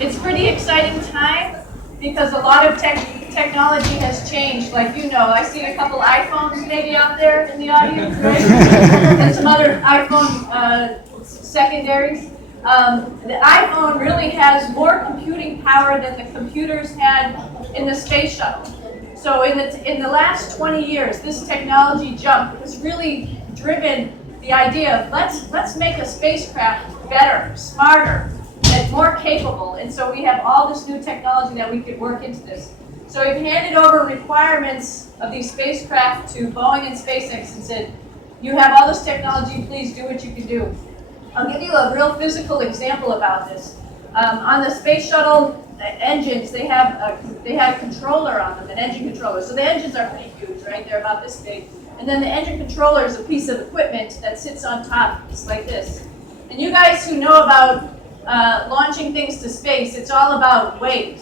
It's pretty exciting time because a lot of technology has changed. Like I see a couple iPhones maybe out there in the audience, right? And some other iPhone secondaries. The iPhone really has more computing power than the computers had in the space shuttle. So in the last 20 years, this technology jump has really driven the idea of let's make a spacecraft better, smarter, and more capable. And so we have all this new technology that we could work into this. So we've handed over requirements of these spacecraft to Boeing and SpaceX and said, you have all this technology, please do what you can do. I'll give you a real physical example about this. On the space shuttle engines, they have a controller on them, an engine controller. So the engines are pretty huge, right? They're about this big. And then the engine controller is a piece of equipment that sits on top. It's like this. And you guys who know about launching things to space, it's all about weight.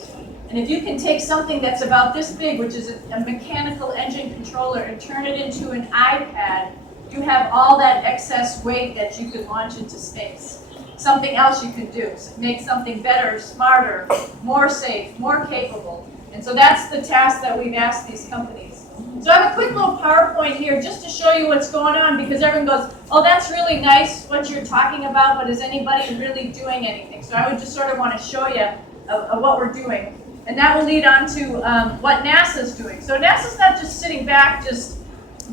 And if you can take something that's about this big, which is a mechanical engine controller, and turn it into an iPad, you have all that excess weight that you could launch into space. Something else you could do, so make something better, smarter, more safe, more capable. And so that's the task that we've asked these companies. So I have a quick little PowerPoint here just to show you what's going on, because everyone goes, oh, that's really nice what you're talking about, but is anybody really doing anything? So I would just sort of want to show you what we're doing. And that will lead on to what NASA's doing. So NASA's not just sitting back, just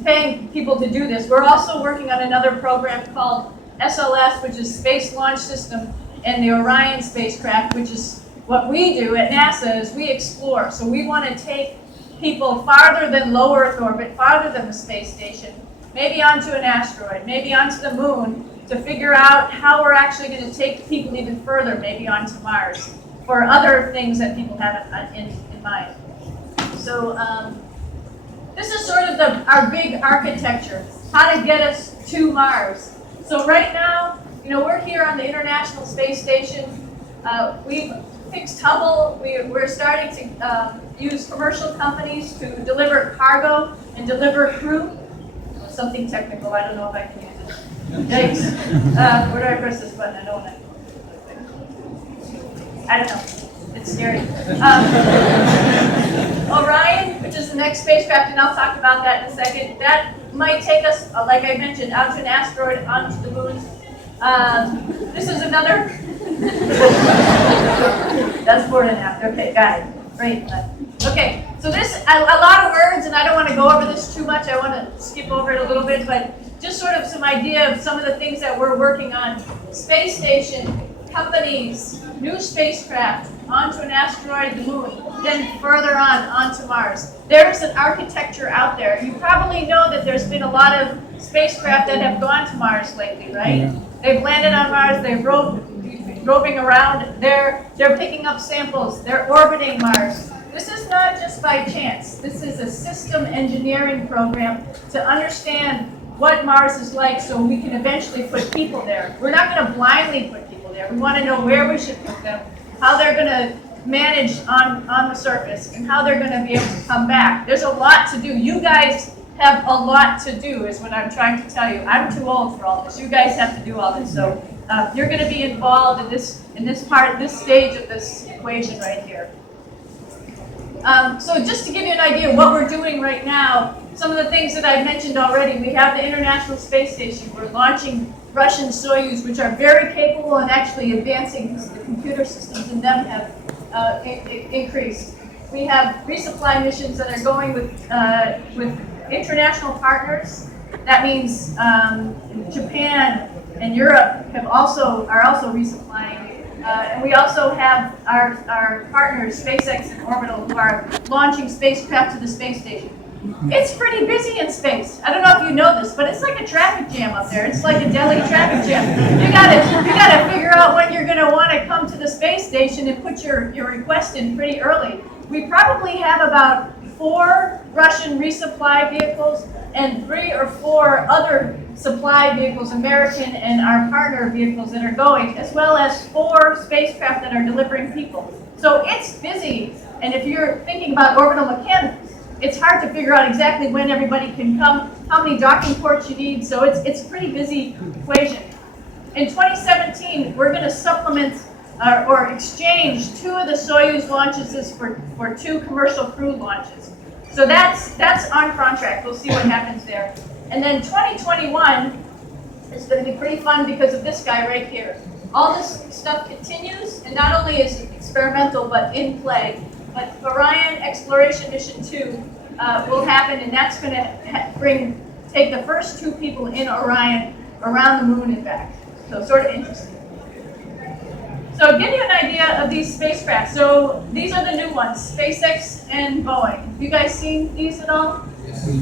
paying people to do this. We're also working on another program called SLS, which is Space Launch System, and the Orion spacecraft, which is what we do at NASA, is we explore. So we want to take people farther than low Earth orbit, farther than the space station, maybe onto an asteroid, maybe onto the moon, to figure out how we're actually going to take people even further, maybe onto Mars, for other things that people have in mind. So this is sort of our big architecture, how to get us to Mars. So right now, we're here on the International Space Station. We've fixed Hubble. We're starting to use commercial companies to deliver cargo and deliver crew. Something technical, I don't know if I can use it. Yikes. Where do I press this button? I don't want to. I don't know. It's scary. Orion, which is the next spacecraft, and I'll talk about that in a second. That might take us, like I mentioned, out to an asteroid, onto the moon. This is another. That's 4.5. Okay, got it. Great. Okay, so this, a lot of words, and I don't want to go over this too much. I want to skip over it a little bit, but just sort of some idea of some of the things that we're working on. Space station, companies, new spacecraft, onto an asteroid, the moon, then further onto Mars. There's an architecture out there. You probably know that there's been a lot of spacecraft that have gone to Mars lately, right? Yeah. They've landed on Mars, they're roving around, they're picking up samples, they're orbiting Mars. This is not just by chance. This is a system engineering program to understand what Mars is like so we can eventually put people there. We're not going to blindly put people there. We want to know where we should put them, how they're going to manage on the surface, and how they're going to be able to come back. There's a lot to do. You guys have a lot to do is what I'm trying to tell you. I'm too old for all this. You guys have to do all this. So you're going to be involved in this stage of this equation right here. So just to give you an idea of what we're doing right now, some of the things that I've mentioned already, we have the International Space Station. We're launching Russian Soyuz, which are very capable and actually advancing because the computer systems in them have increased. We have resupply missions that are going with international partners. That means Japan and Europe are also resupplying. And we also have our partners, SpaceX and Orbital, who are launching spacecraft to the space station. It's pretty busy in space. I don't know if you know this, but it's like a traffic jam up there. It's like a Delhi traffic jam. You gotta figure out when you're gonna want to come to the space station and put your request in pretty early. We probably have about 4 Russian resupply vehicles and 3 or 4 other supply vehicles, American and our partner vehicles that are going, as well as 4 spacecraft that are delivering people. So it's busy, and if you're thinking about orbital mechanics, it's hard to figure out exactly when everybody can come, how many docking ports you need, so it's a pretty busy equation. In 2017, we're going to supplement or exchanged 2 of the Soyuz launches for 2 commercial crew launches. So that's on contract. We'll see what happens there. And then 2021 is going to be pretty fun because of this guy right here. All this stuff continues, and not only is it experimental but in play, but Orion Exploration Mission 2 will happen, and that's going to take the first 2 people in Orion around the moon and back. So sort of interesting. So give you an idea of these spacecraft. So these are the new ones, SpaceX and Boeing. Have you guys seen these at all?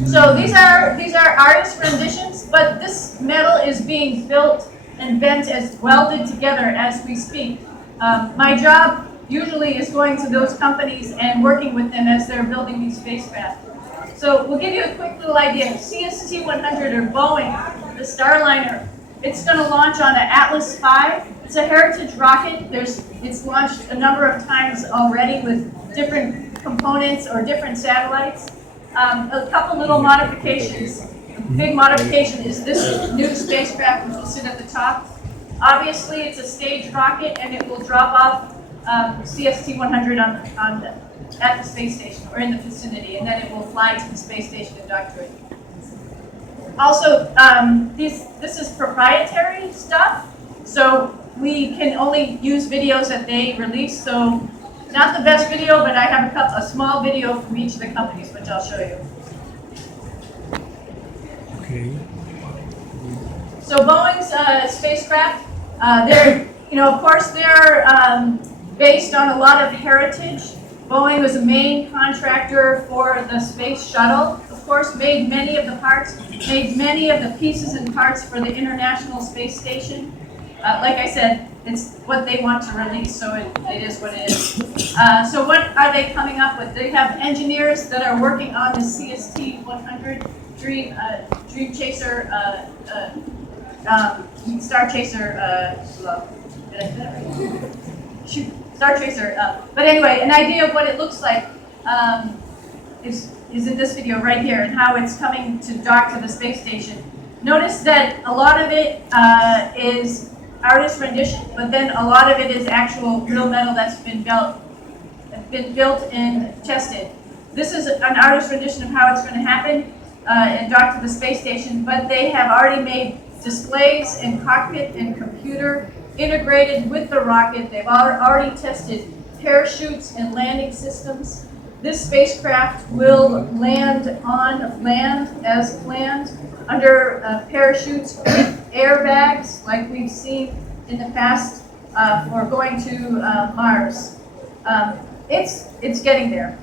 So these are artist renditions, but this metal is being built and bent as welded together as we speak. My job usually is going to those companies and working with them as they're building these spacecraft. So we'll give you a quick little idea. CST-100 or Boeing, the Starliner, it's going to launch on an Atlas V. It's a heritage rocket. It's launched a number of times already with different components or different satellites. A couple little modifications. The big modification is this new spacecraft, which will sit at the top. Obviously, it's a staged rocket, and it will drop off CST-100 at the space station or in the vicinity, and then it will fly to the space station and dock to it. Also, this is proprietary stuff, so we can only use videos that they release. So, not the best video, but I have a small video from each of the companies, which I'll show you. Okay. So Boeing's spacecraft, of course, they're based on a lot of heritage. Boeing was a main contractor for the space shuttle. Of course, made many of the parts, made many of the pieces and parts for the International Space Station. Like I said, it's what they want to release, so it is what it is. So what are they coming up with? They have engineers that are working on the CST-100 Dream Chaser, Star Chaser, did I say that right? Shoot, Star Chaser. But anyway, an idea of what it looks like is in this video right here, and how it's coming to dock to the space station. Notice that a lot of it is artist rendition, but then a lot of it is actual real metal that's been built and tested. This is an artist rendition of how it's going to happen and dock to the space station, but they have already made displays and cockpit and computer integrated with the rocket. They've already tested parachutes and landing systems. This spacecraft will land on land as planned under parachutes with airbags like we've seen in the past for going to Mars. It's getting there.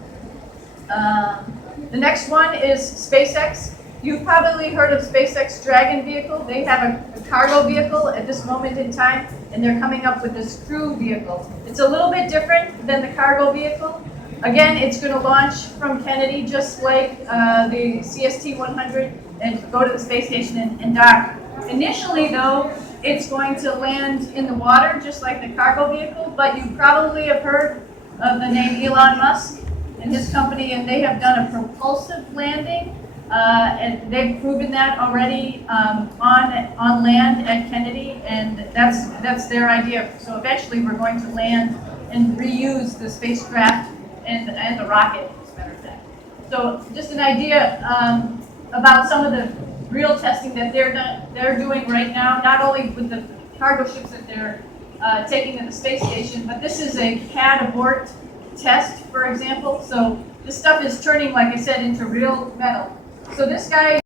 The next one is SpaceX. You've probably heard of SpaceX Dragon vehicle. They have a cargo vehicle at this moment in time, and they're coming up with this crew vehicle. It's a little bit different than the cargo vehicle. Again, it's going to launch from Kennedy just like the CST-100 and go to the space station and dock. Initially, though, it's going to land in the water just like the cargo vehicle, but you probably have heard of the name Elon Musk and his company, and they have done a propulsive landing, and they've proven that already on land at Kennedy, and that's their idea. So eventually, we're going to land and reuse the spacecraft and the rocket, as a matter of fact. So just an idea about some of the real testing that they're doing right now, not only with the cargo ships that they're taking to the space station, but this is a CAD abort test, for example. So this stuff is turning, like I said, into real metal. So this guy